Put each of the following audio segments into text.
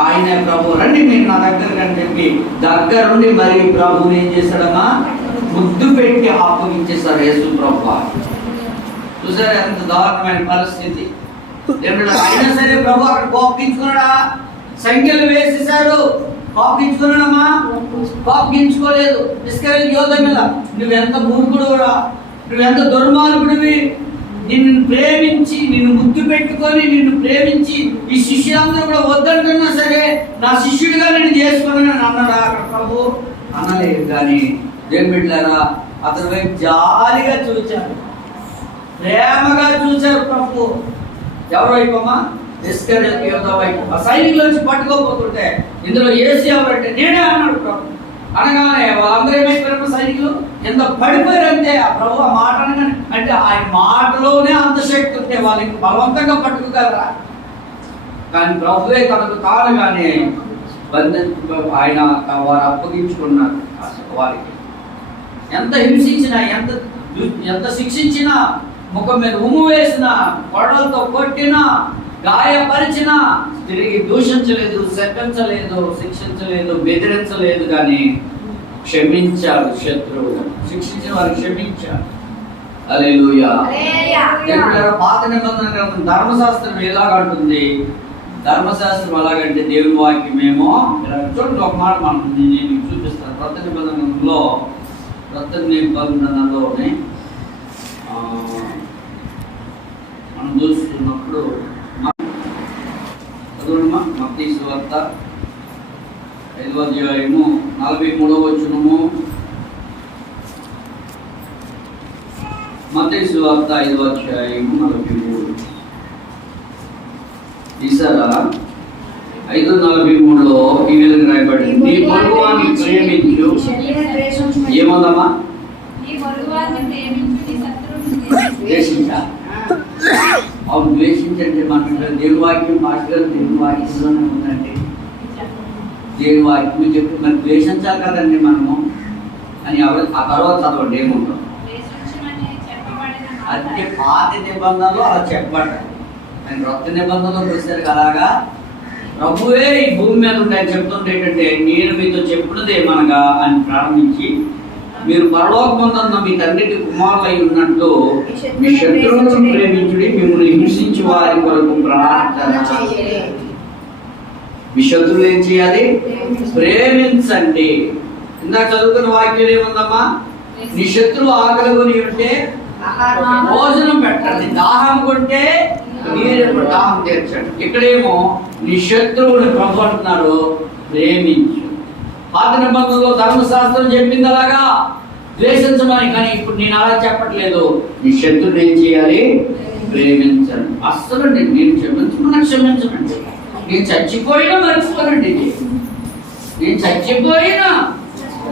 ఆయనే ప్రభు, రండి మీరు నా దగ్గరకు అని చెప్పి దగ్గరుండి మరి ప్రభుని ఏం చేశాడమ్మా, ముద్దు పెట్టి అప్పగించేశారు యేసు ప్రభు. చూసారు ఎంత దారుణమైన పరిస్థితి. అయినా సరే ప్రభు అక్కడ కోపించుకున్నాడా? సంఖ్యలు వేసేశారు. కోపించుకున్నాడమ్మా? కోపించుకోలేదు. ఇస్కరియోతు యోధ మీద నువ్వెంత మూర్ఖుడురా, నువ్వెంత దుర్మార్గుడివి, నిన్ను ప్రేమించి నిన్ను ముద్దు పెట్టుకొని నిన్ను ప్రేమించి ఈ శిష్యులందరూ కూడా వద్దంటున్నా సరే నా శిష్యుడిగా నేను చేసుకున్నాను అన్నాడా ప్రభు? అనలేదు. కానీ దేవుని బిడ్డలారా అతని వైపు జాలిగా చూచారు, ప్రేమగా చూశారు ప్రభు. ఎవరి వైపు అమ్మా? ఇస్కరియోతు యోధ వైపు. ఆ సైనికులు వచ్చి పట్టుకోపోతుంటే ఇందులో యేసు ఎవరంటే నేనే అన్నాడు ప్రభు. అనగానే వాళ్ళందరూ ఏమైపోయారు? సైనికులు ఎంత పడిపోయారంటే ఆ ప్రభు ఆ మాట అనగానే, అంటే ఆయన మాటలోనే అంత శక్తి ఉంటే వాళ్ళకి బలవంతంగా పట్టుకోగలరా? కానీ ప్రభువే తనకు తానుగానే ఆయన వారు అప్పగించుకున్నారు. వారికి ఎంత హింసించినా, ఎంత శిక్షించినా, ముఖం మీద ఉమ్ము వేసినా, గొడవలతో కొట్టినా, గాయపరిచినా తిరిగి దూషించలేదు, శపించలేదు, శిక్షించలేదు, బెదిరించలేదు. కానీ క్షమించాడు శత్రువు. శిక్షించిన వారికి క్షమించాడు. హల్లెలూయా. పాత నిబంధన గ్రంథం ధర్మశాస్త్రం ఎలాగంటుంది? ధర్మశాస్త్రం ఎలాగంటే దేవుని వాక్యమేమో చూడండి. ఒక మాట మనం నేను చూపిస్తాను. కొత్త నిబంధనలో మనం చూస్తున్నప్పుడు మత్తయి సువార్త 5వ అధ్యాయము 43వ వచనము. మత్తయి సువార్త 5వ అధ్యాయము 43. ఈసారా 5:43లో ఈ విధంగా రాయబడింది, నీ పొరుగువాన్ని ప్రేమించు. ఏముందమ్మా? ద్వేషించా. అవును, ద్వేషించండి. మన దేవుని వాక్యం మాస్టర్ దేవుని వాక్యంలోనే ఉందండి. దేవుని వాక్యం చెప్పి మరి ద్వేషించాలి కదండి మనము అని ఎవరు ఆ తర్వాత చదవండి ఏముంటాం. అంటే పాత నిబంధనలో అలా చెప్పబడ్డాయి. ఆయన కొత్త నిబంధనలోకి వచ్చేసరికి అలాగా ప్రభువే ఈ భూమి మీద ఉంటాయని చెప్తుంటే ఏంటంటే, నేను మీతో చెప్పున్నదే మనగా అని ప్రారంభించి, మీరు పరలోకమందున్న మీ తండ్రికి కుమారులై ఉన్నట్టు మీ శత్రువులను ప్రేమించుడి, మిమ్మల్ని హింసించు వారి కొరకు ప్రార్థన. మీ శత్రువులు ఏం చేయాలి? ప్రేమించండి. ఇందాక చదువుకున్న వాక్యం ఏముందమ్మా? నీ శత్రువు ఆకలి కొని ఉంటే భోజనం పెట్టండి, దాహం కొంటే నీరు దాహం తీర్చండి. ఇక్కడేమో నీ శత్రువుని ప్రభు అంటున్నారు ప్రేమించు. పాత నిబంధనలో ధర్మశాస్త్రం చెప్పింది అలాగా ద్వేషించమని, కానీ ఇప్పుడు నేను అలా చెప్పట్లేదు. నీ శత్రువుని ఏం చేయాలి? ప్రేమించండి. అస్సలు నేను క్షమించమని క్షమించమండి. నేను చచ్చిపోయినా మర్చిపోనండి. నేను చచ్చిపోయినా,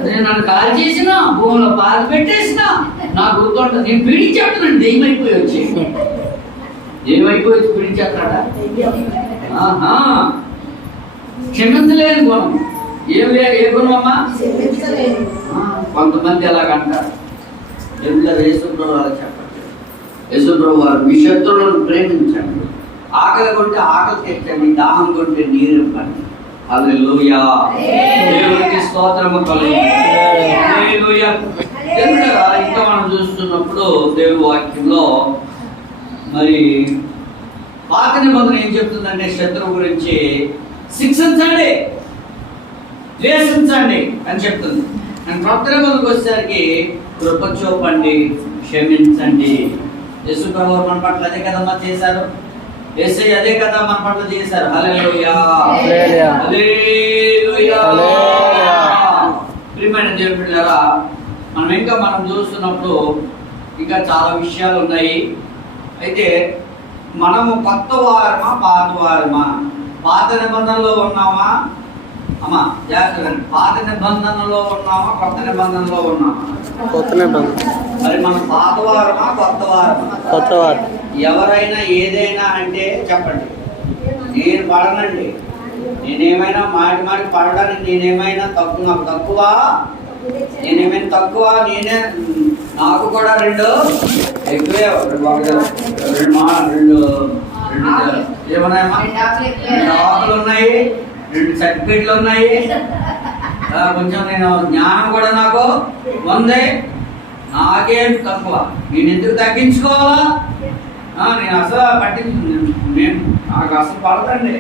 నేను నన్ను కాల్ చేసినా, భూమిలో పాలు పెట్టేసినా నా గుర్తుంటుంది. నేను పీడించేస్తానండి. ఏమైపోయి వచ్చి పీడించేస్తాడా? క్షమించలేని గుణం. ఏ గుణం అమ్మా? కొంతమంది ఎలాగంటారు, ఎందుకంటే యేసుప్రభు అలా చెప్పట్లేదు. యేసుప్రభు వారు మీ శత్రువులను ప్రేమించండి, ఆకలి కొంటే ఆకలి తెచ్చండి, దాహం కొంటే నీరు ఇవ్వండి. హల్లెలూయా. దేవునికి స్తోత్రము కలుగును. హల్లెలూయా. ఇంకా మనం చూస్తున్నప్పుడు దేవుని వాక్యంలో మరి పాత నిబంధన ఏం చెప్తుందంటే శత్రువు గురించి శిక్షించండి, ద్వేషించండి అని చెప్తుంది. అండ్ కొత్త నిబంధనకు వచ్చేసరికి కృప చూపండి, క్షమించండి. యేసు ప్రభువు మన పట్ల అదే కదమ్మా చేశారు. యేసయ్య అదే కదా మన పట్ల చేశారు. హల్లెలూయా. హల్లెలూయా. ప్రియమైన దేవుని బిడ్డలారా, మనం చూస్తున్నప్పుడు ఇంకా చాలా విషయాలు ఉన్నాయి. అయితే మనము కొత్త వారమా పాత వారమా? పాత నిబంధనలో ఉన్నామా అమ్మా? జాగ్రత్త. పాత నిబంధనలో ఉన్నామా కొత్త నిబంధనలో ఉన్నామా? కొత్త నిబంధన. మరి మనం పాత వారమా కొత్త వారమా? కొత్త వారం. ఎవరైనా ఏదైనా అంటే చెప్పండి. నేను పడనండి. నేనేమైనా మాటి పడడానికి నేనేమైనా నాకు తక్కువ? నేనేమైనా తక్కువ? నాకు కూడా రెండు ఎక్కువే. రెండు ఏమన్నాయమ్మా? 2 ఆకులు ఉన్నాయి. 2 సర్టిఫికేట్లు ఉన్నాయి, కొంచెం నేను జ్ఞానం కూడా నాకు ఉంది, నాకేం తక్కువ, నేను ఎందుకు తగ్గించుకోవాలా? నేను అసలు నాకు అసలు పడతండి.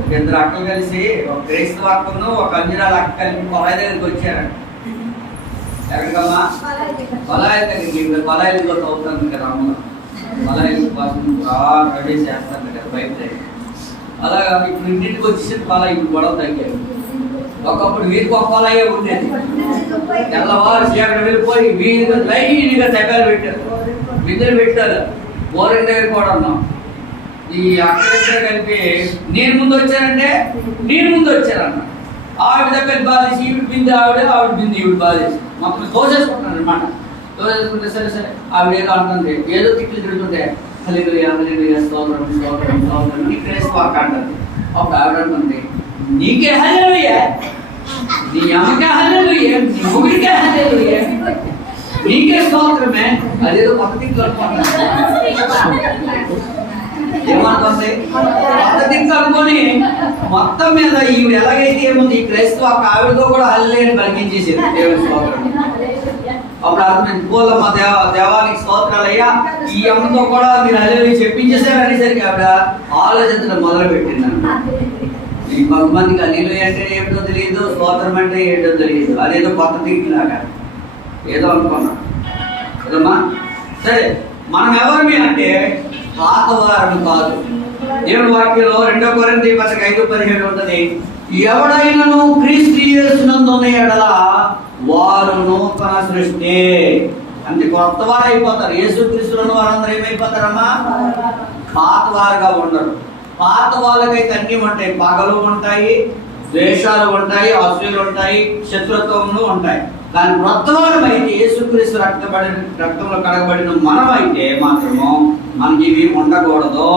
ఒక 2 అక్కలు కలిసి, ఒక క్రైస్తవ అక్కను ఒక అంజనాల అక్క కలిపి కొలాయి దగ్గరికి వచ్చారండి. ఎక్కడికమ్మా? కొలాయి దగ్గరికి. కొలాయిలు కూడా అవుతుంది కదా అమ్మ, కొలాయిలు కోసం రెడీ చేస్తాను కదా బయట. అలాగా ఇప్పుడు ఇంటికి వచ్చేసి కొలాయి గొడవ తగ్గారు. ఒకప్పుడు వీరికి ఒక కొలాయే ఉండేది, తెల్లవారు చీకటి వెళ్ళిపోయి వీరికి లైన్గా తెగాలు పెట్టారు, విధులు పెట్టారు. బోరింగ్ దగ్గర కూడా ఉన్నాం. ఈ అక్కడ కలిపి నేను ముందు వచ్చానంటే నేను ముందు వచ్చానన్న, ఆవిడ దగ్గర బాధేసి ఈవిడ బింది ఆవిడ బింది ఈవిడ బాధేసి మొత్తం తోసేసుకుంటున్నాను అనమాట. తోసేసుకుంటే సరే సరే ఆవిడ ఏదో అంటుంది, ఏదో తిట్లు తిడుతుంటే హల్లెలూయా హల్లెలూయా స్తోత్రం స్తోత్రం స్తోత్రం నీ క్రైస్తవ వాక్ అంటుంది. అప్పుడు ఆవిడ అంటుంది, నీకే హల్లెలూయా, నీ అమ్మకే హల్లెలూయా, నీ మొగుడికే హల్లెలూయా, నీకే స్తోత్రమే. అదేదో కొత్త తిట్లు అనుకుంటున్నాను. ఏమంటుంది? కొత్త తిట్లు అనుకొని మొత్తం మీద ఈవిడ ఎలాగైతే ఏముంది, ఈ క్రైస్తవ ఆవిడతో కూడా హల్లెలూయా పలికించేసేది దేవుని స్తోత్రం. అప్పుడు అర్థమైంది, పోలమ్మ దేవానికి స్తోత్రాలయ్యా, ఈ అమ్మతో కూడా మీరు హల్లెలూయా చెప్పించేసారు అనేసరికి ఆవిడ ఆలోచించడం మొదలు పెట్టిందన్న. ఈ కొంతమందికి హల్లెలూయా అంటే ఏంటో తెలియదు, స్తోత్రం అంటే ఏంటో తెలియదు, అదేదో కొత్త తిట్లాగా ఏదో అనుకున్నా కదమ్మా. సరే, మనం ఎవరిని అంటే పాతవారం కాదు. దేవుని వాక్యంలో 2 కొరింథీ 5:17 ఉంటుంది, ఎవడైనను క్రీస్తు యేసునందున్న యెడల వారు నూతన సృష్టి. అంటే కొత్త వారు అయిపోతారు. యేసుక్రీస్తులో ఉన్న వారందరూ ఏమైపోతారమ్మా? పాతవారుగా ఉండరు. పాత వాళ్ళకైతే అన్నీ ఉంటాయి, పగలు ఉంటాయి, ద్వేషాలు ఉంటాయి, అసూయలు ఉంటాయి, శత్రుత్వములు ఉంటాయి. కానీ క్రొత్తవారం అయితే యేసుక్రీస్తు రక్తంలో కడగబడిన మనం అయితే మాత్రము మనకి ఇవి ఉండకూడదు.